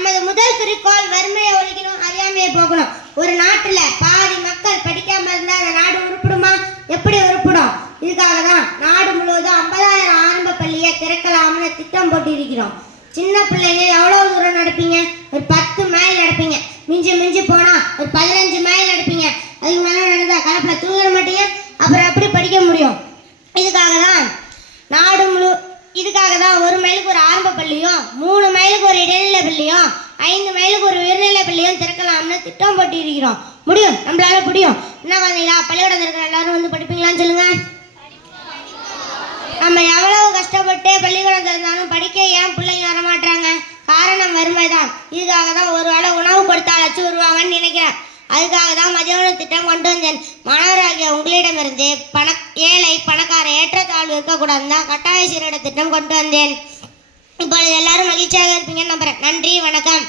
நமது முதல் குறிக்கோள் வறுமையை ஒழிக்கணும், அறியாமையை போகணும். ஒரு நாட்டுல பாதி மக்கள் படிக்காம இருந்தா அந்த நாடு உருப்பிடுமா? எப்படி உருப்பிடும்? இதுக்காக தான் நாடு முழுவதும் 50,000 ஆரம்ப பள்ளியை திறக்கலாம்னு திட்டம் போட்டு இருக்கிறோம். சின்ன பிள்ளைங்க எவ்வளவு தூரம் நடப்பீங்க? ஒரு 10 மைல் நடப்பீங்க, மிஞ்சி மிஞ்சி போனா ஒரு 15 மைல் நடப்பீங்க. அதுக்கு மேல நடந்தா கலப்புல தூங்க மாட்டீங்க. அப்புறம் எப்படி படிக்க முடியும்? இதுக்காக தான் 1 மைலுக்கு ஒரு ஆரம்ப பள்ளியும், 3 மைலுக்கு ஒரு இடைநிலை பள்ளியும், 5 மைலுக்கு ஒரு உயர்நிலை பள்ளியும் திறக்கலாம்னு திட்டம் போட்டு இருக்கிறோம். முடியும், நம்மளால முடியும். என்ன வந்தீங்களா? பள்ளிக்கூடம் இருக்கிற எல்லாரும் வந்து படிப்பீங்களான்னு சொல்லுங்க. நம்ம எவ்வளவு கஷ்டப்பட்டு பள்ளிக்கூடம் திறந்தாலும் படிக்க ஏன் பிள்ளைங்க வரமாட்டாங்க? காரணம் வறுமை தான். இதுக்காக தான் ஒரு வேளை உணவு கொடுத்தாலாச்சும் வருவாங்கன்னு நினைக்கிறேன். அதுக்காக தான் மதிய உணவு திட்டம் கொண்டு வந்தேன். மாணவராகிய உங்களிடமிருந்து ஏழை பணக்கார ஏற்றத்தாழ்வு இருக்கக்கூடாதுன்னு தான் கட்டாய சீருடை திட்டம் கொண்டு வந்தேன். இப்பொழுது எல்லாரும் மகிழ்ச்சியாக இருப்பீங்கன்னு நம்புறேன். நன்றி, வணக்கம்.